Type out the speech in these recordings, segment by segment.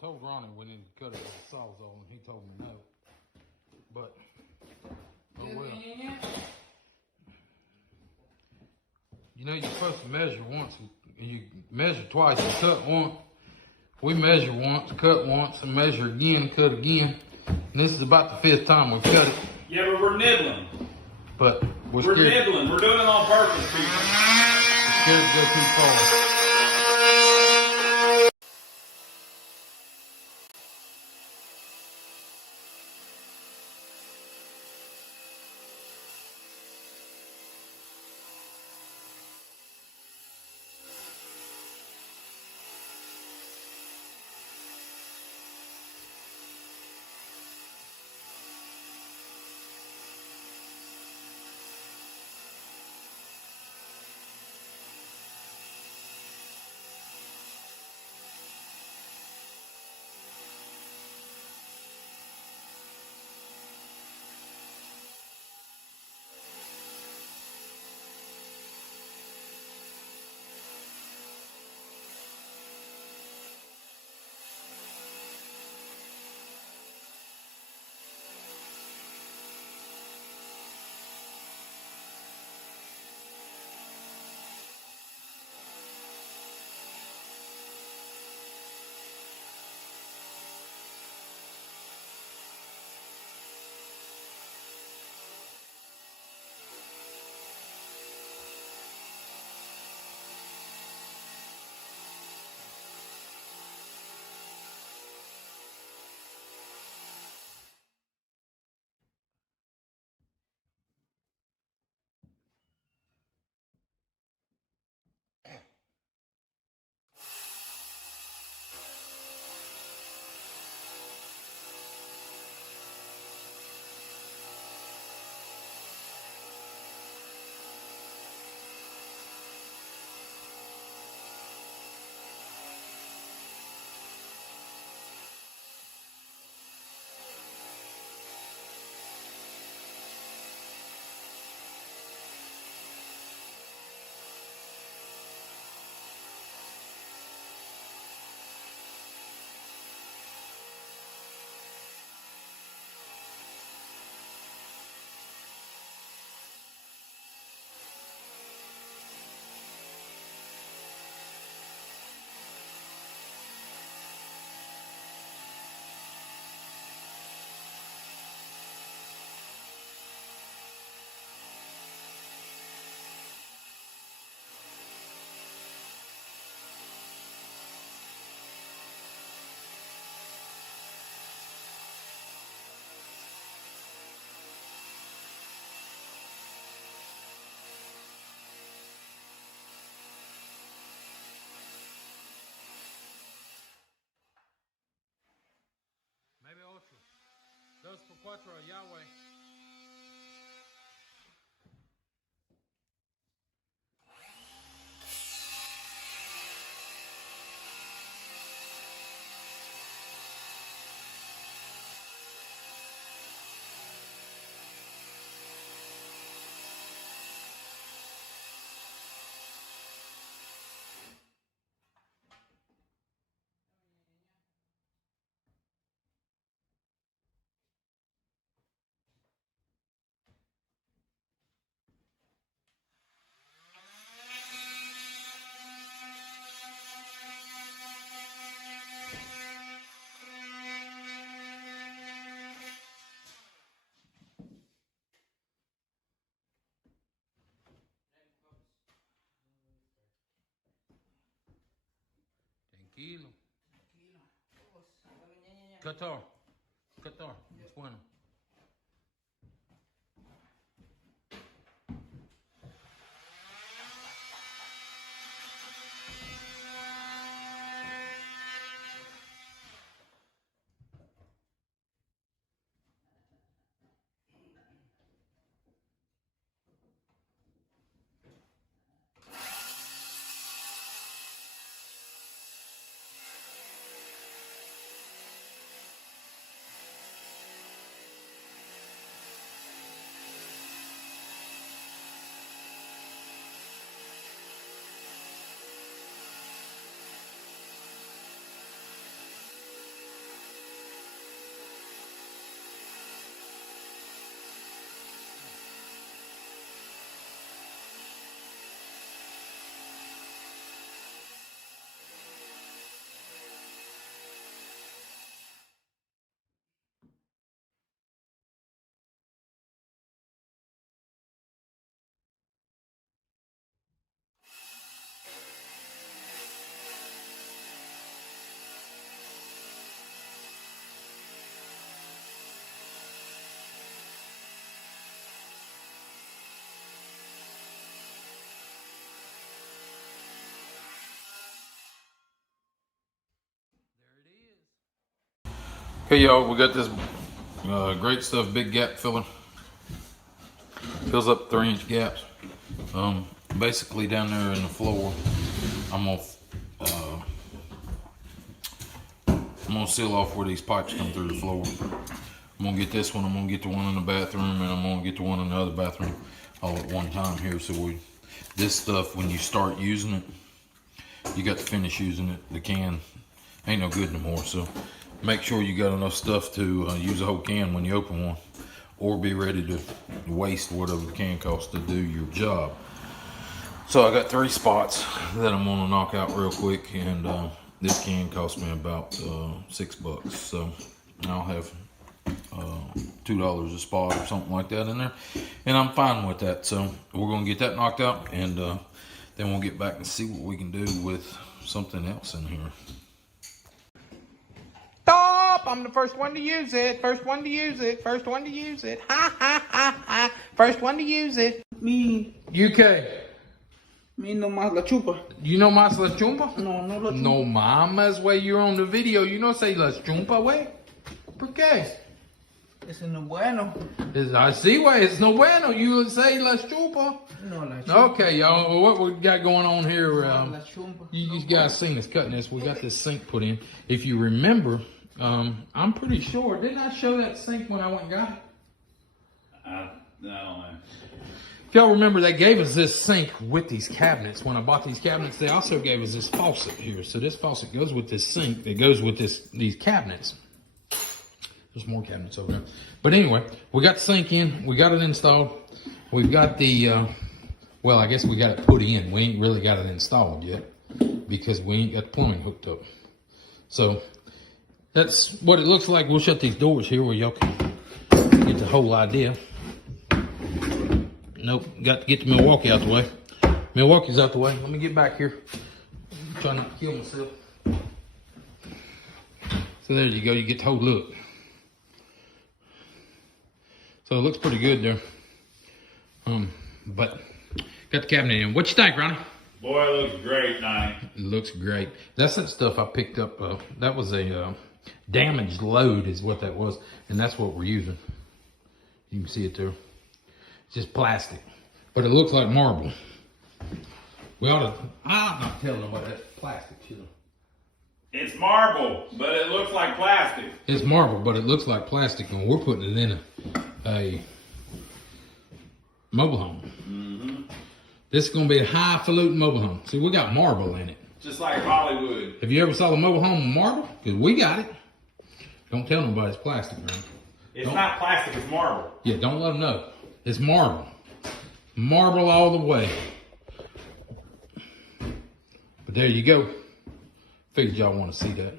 told Ronnie we need to cut it with a sawzall, and he told me no. But, oh well. You know, you're supposed to measure once, and you measure twice and cut once. We measure once, cut once, and measure again, cut again. And this is about the 5th time we've cut it. Yeah, but we're nibbling. But we're scared. We're nibbling. We're doing it on purpose, people. We're scared to go too far. Maybe 8. 2 por 4, Yahweh. Tranquilo. Catar. Es bueno. Okay, y'all, we got this great stuff, big gap filler. Fills up 3-inch gaps. Basically down there in the floor, I'm gonna seal off where these pipes come through the floor. I'm gonna get this one, I'm gonna get the one in the bathroom, and I'm gonna get the one in the other bathroom all at one time here. So this stuff, when you start using it, you got to finish using it. The can ain't no good no more. So make sure you got enough stuff to use a whole can when you open one, or be ready to waste whatever the can costs to do your job. So I got 3 spots that I'm gonna knock out real quick, and this can cost me about $6. So I'll have $2 a spot or something like that in there, and I'm fine with that. So we're gonna get that knocked out, and then we'll get back and see what we can do with something else in here. Stop! I'm the first one to use it. First one to use it. First one to use it. Ha ha ha ha. First one to use it. Me UK. no más la chupa. You know más la chumpa? No, no la chupa. No mamas, way you're on the video. You know say la chumpa, way? ¿Por qué? Ese no es bueno. I see why it's no bueno. You would say la chupa. No la chupa. Okay, y'all. Well, what we got going on here? La chupa. You guys seen us cutting this. We got this sink put in. If you remember, I'm pretty sure. Didn't I show that sink when I went and got it? I don't know. If y'all remember, they gave us this sink with these cabinets. When I bought these cabinets, they also gave us this faucet here. So this faucet goes with this sink. That goes with these cabinets. There's more cabinets over there. But anyway, we got the sink in. We got it installed. We've got the, well, I guess we got it put in. We ain't really got it installed yet because we ain't got the plumbing hooked up. So that's what it looks like. We'll shut these doors here where y'all can get the whole idea. Nope, got to get to Milwaukee out the way. Milwaukee's out the way. Let me get back here. I'm trying not to kill myself. So there you go. You get the whole look. So it looks pretty good there. But got the cabinet in. What you think, Ronnie? Boy, it looks great, Donnie. It looks great. That's that stuff I picked up. That was a damaged load is what that was. And that's what we're using. You can see it there. It's just plastic. But it looks like marble. We ought to, I'm not telling nobody that's plastic, you know. It's marble, but it looks like plastic. It's marble, but it looks like plastic, and we're putting it in a mobile home. Mm-hmm. This is going to be a highfalutin mobile home. See, we got marble in it. Just like Hollywood. Have you ever saw a mobile home with marble? Because we got it. Don't tell nobody it's plastic, man. It's not plastic, it's marble. Yeah, don't let them know. It's marble. Marble all the way. But there you go. Figured y'all want to see that.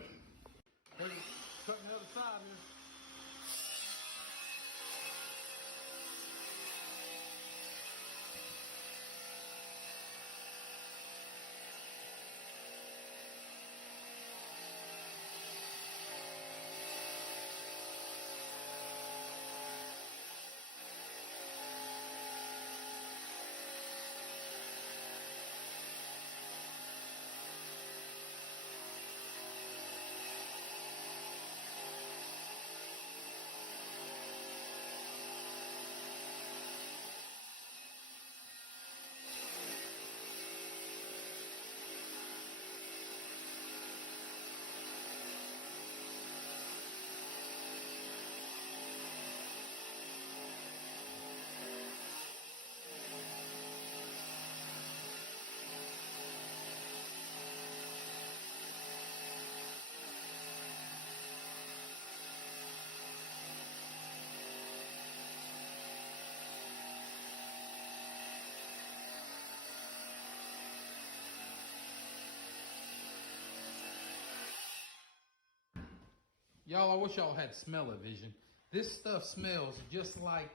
Y'all, I wish y'all had smell-o-vision. This stuff smells just like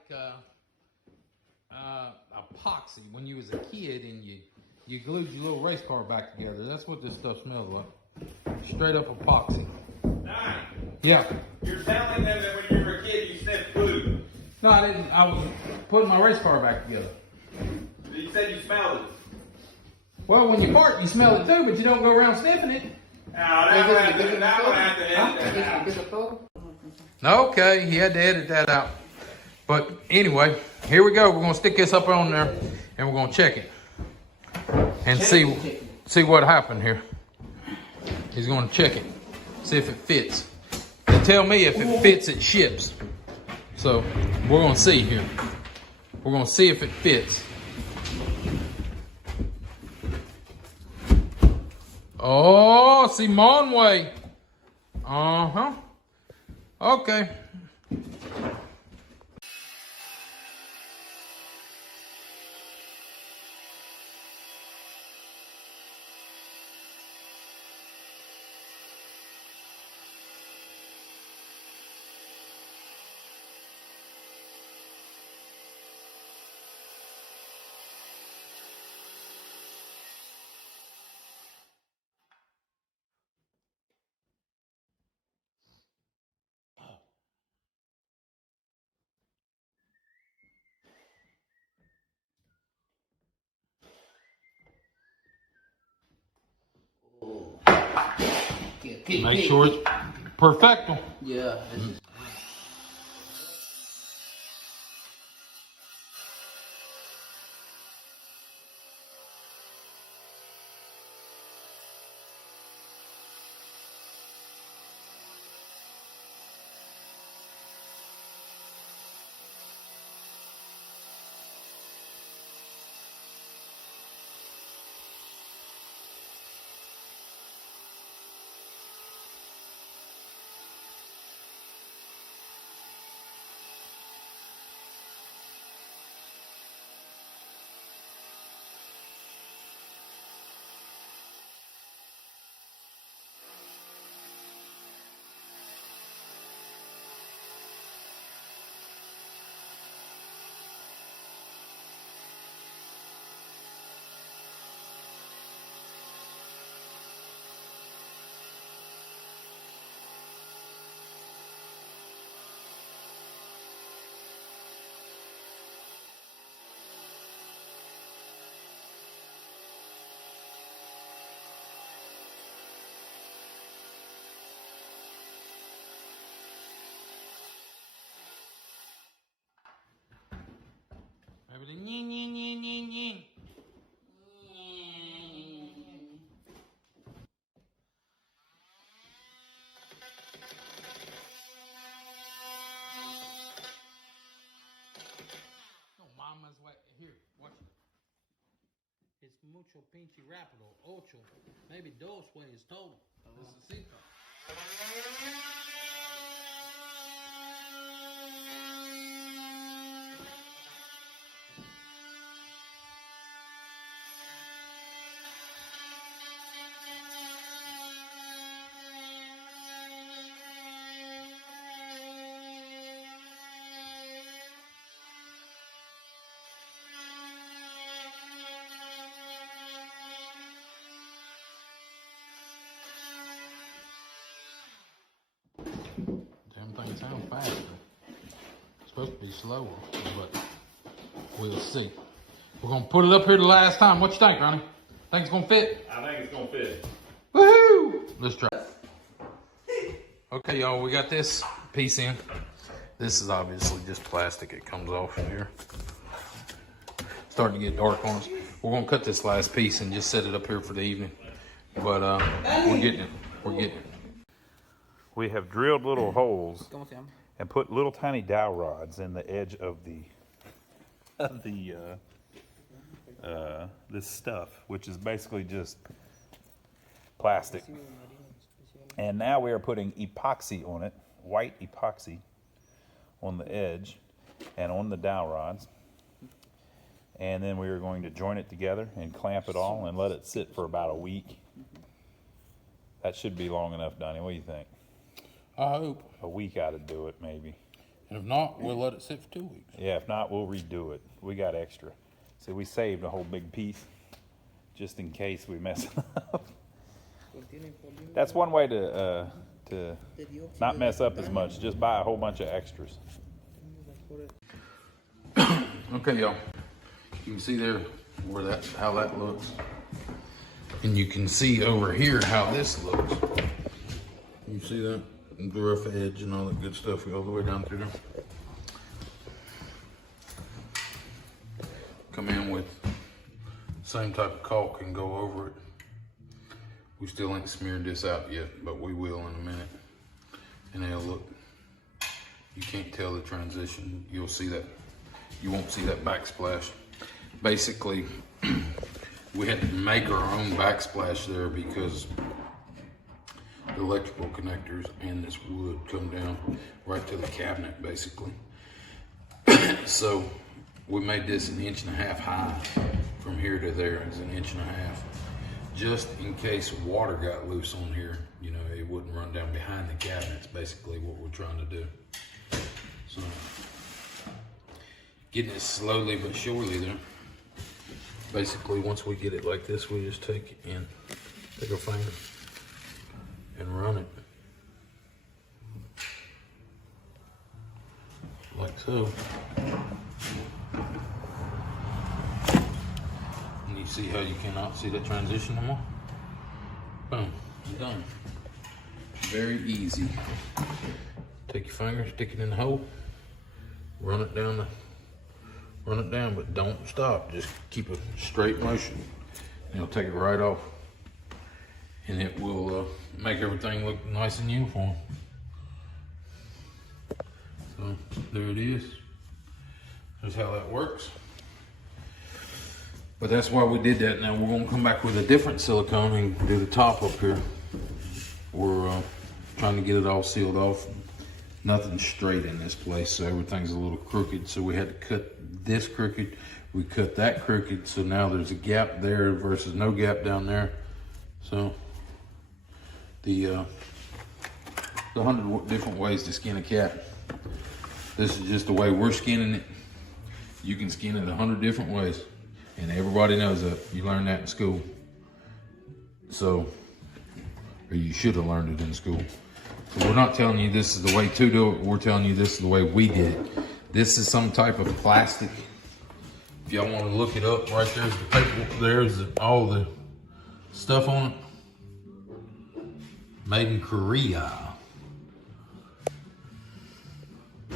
epoxy when you was a kid and you glued your little race car back together. That's what this stuff smells like. Straight up epoxy. Donnie, Yeah. you're telling them that when you were a kid you sniffed glue. No, I didn't. I was putting my race car back together. You said you smelled it. Well, when you fart, you smell it too, but you don't go around sniffing it. Now, that would have to edit that out. Okay, he had to edit that out. But anyway, here we go. We're gonna stick this up on there and we're gonna check it. And see what happened here. He's gonna check it. See if it fits. And tell me if it fits, it ships. So we're gonna see here. We're gonna see if it fits. Oh, Simone way. Uh-huh. Okay. Make sure it's perfecto. Yeah. Mama's way. Here, watch it. It's mucho pinche rápido. Ocho. Maybe dos ways total. Necesito. Everything sounds faster. It's supposed to be slower, but we'll see. We're gonna put it up here the last time. What you think, Ronnie? Think it's gonna fit? I think it's gonna fit. Woohoo! Let's try. Okay, y'all, we got this piece in. This is obviously just plastic. It comes off here. Starting to get dark on us. We're gonna cut this last piece and just set it up here for the evening. But we're getting it. We're getting it. We have drilled little holes and put little tiny dowel rods in the edge of this stuff, which is basically just plastic. And now we are putting epoxy on it, white epoxy on the edge and on the dowel rods. And then we are going to join it together and clamp it all and let it sit for about a week. That should be long enough, Donnie. What do you think? I hope. A week ought to do it, maybe. And if not, we'll let it sit for 2 weeks. Yeah, if not, we'll redo it. We got extra. See, we saved a whole big piece just in case we mess it up. That's one way to not mess up as much. Just buy a whole bunch of extras. Okay, y'all. You can see there where how that looks. And you can see over here how this looks. You see that? the rough edge and all that good stuff all the way down through there. Come in with same type of caulk and go over it. We still ain't smeared this out yet, but we will in a minute. And it'll look, you can't tell the transition. You'll see that, you won't see that backsplash. Basically, we had to make our own backsplash there because the electrical connectors and this wood come down right to the cabinet, basically. So we made this 1.5 inches high from here to there. It's 1.5 inches, just in case water got loose on here, you know, it wouldn't run down behind the cabinets. Basically what we're trying to do. So getting it slowly but surely there. Basically, once we get it like this, we just take our finger and run it like so. And you see how you cannot see that transition anymore? Boom, done. Very easy. Take your finger, stick it in the hole, run it down, but don't stop. Just keep a straight motion. And it'll take it right off. And it will make everything look nice and uniform. So there it is. That's how that works. But that's why we did that. Now we're gonna come back with a different silicone and do the top up here. We're trying to get it all sealed off. Nothing straight in this place, so everything's a little crooked. So we had to cut this crooked, we cut that crooked, so now there's a gap there versus no gap down there. So the 100 different ways to skin a cat. This is just the way we're skinning it. You can skin it 100 different ways, and everybody knows that. You learn that in school. So, or you should have learned it in school. So we're not telling you this is the way to do it. We're telling you this is the way we did it. This is some type of plastic. If y'all want to look it up, right there's the paper. There's all the stuff on it. Made in Korea. I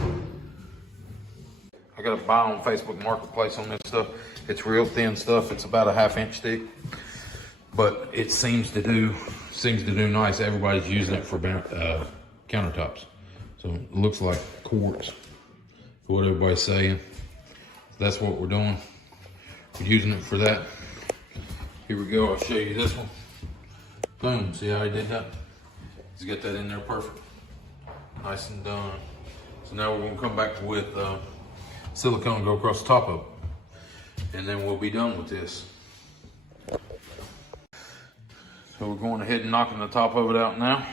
got to buy on Facebook Marketplace on this stuff. It's real thin stuff. It's about a 1/2 inch thick, but it seems to do nice. Everybody's using it for countertops. So it looks like quartz, for what everybody's saying. That's what we're doing. We're using it for that. Here we go. I'll show you this one. Boom. See how I did that? He's got that in there perfect. Nice and done. So now we're gonna come back with silicone, go across the top of it, and then we'll be done with this. So we're going ahead and knocking the top of it out now,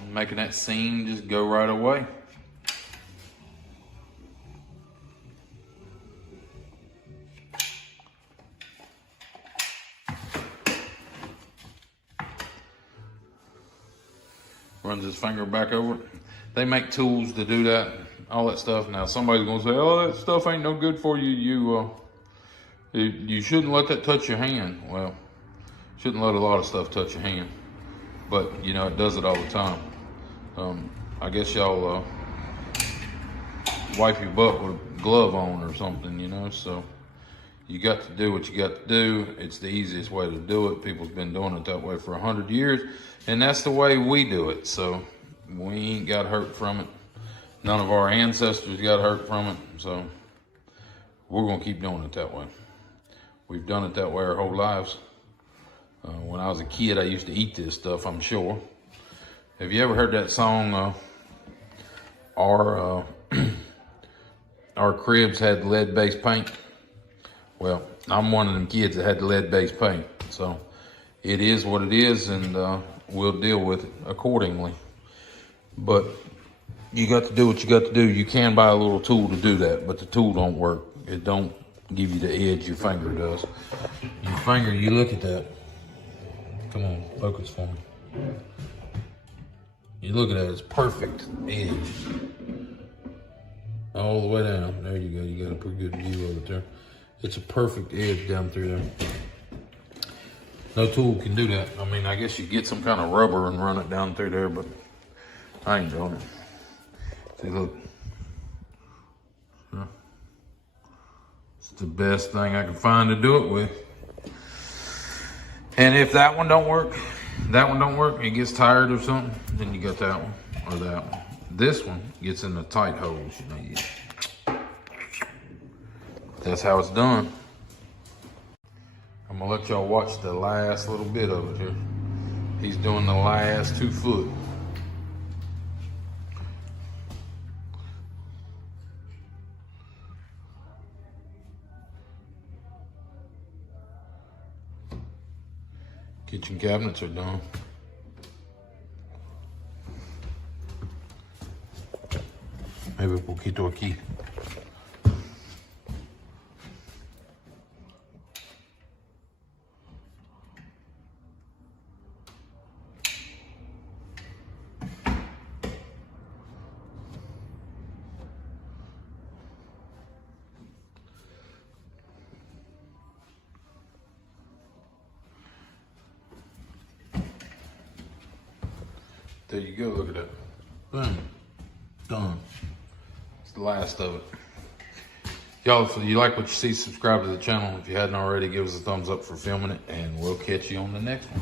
and making that seam just go right away. Runs his finger back over it. They make tools to do that, all that stuff. Now somebody's gonna say, "Oh, that stuff ain't no good for you. You shouldn't let that touch your hand." Well, shouldn't let a lot of stuff touch your hand, but you know it does it all the time. I guess y'all wipe your butt with a glove on or something, you know. So you got to do what you got to do. It's the easiest way to do it. People's been doing it that way for 100 years, and that's the way we do it. So we ain't got hurt from it. None of our ancestors got hurt from it. So we're gonna keep doing it that way. We've done it that way our whole lives. When I was a kid, I used to eat this stuff, I'm sure. Have you ever heard that song, our cribs had lead-based paint? Well, I'm one of them kids that had the lead-based paint. So it is what it is, and we'll deal with it accordingly. But you got to do what you got to do. You can buy a little tool to do that, but the tool don't work. It don't give you the edge your finger does. Your finger, you look at that. Come on, focus for me. You look at that, it's perfect edge. All the way down. There you go. You got a pretty good view of it there. It's a perfect edge down through there. No tool can do that. I mean, I guess you get some kind of rubber and run it down through there, but I ain't doing it. See, look. Yeah. It's the best thing I can find to do it with. And if that one don't work, it gets tired or something, then you got that one or that one. This one gets in the tight holes, you know. That's how it's done. I'm gonna let y'all watch the last little bit of it here. He's doing the last 2 foot. Kitchen cabinets are done. Maybe un poquito aquí. There you go, look at that. Boom. Done. It's the last of it. Y'all, if you like what you see, subscribe to the channel. If you hadn't already, give us a thumbs up for filming it, and we'll catch you on the next one.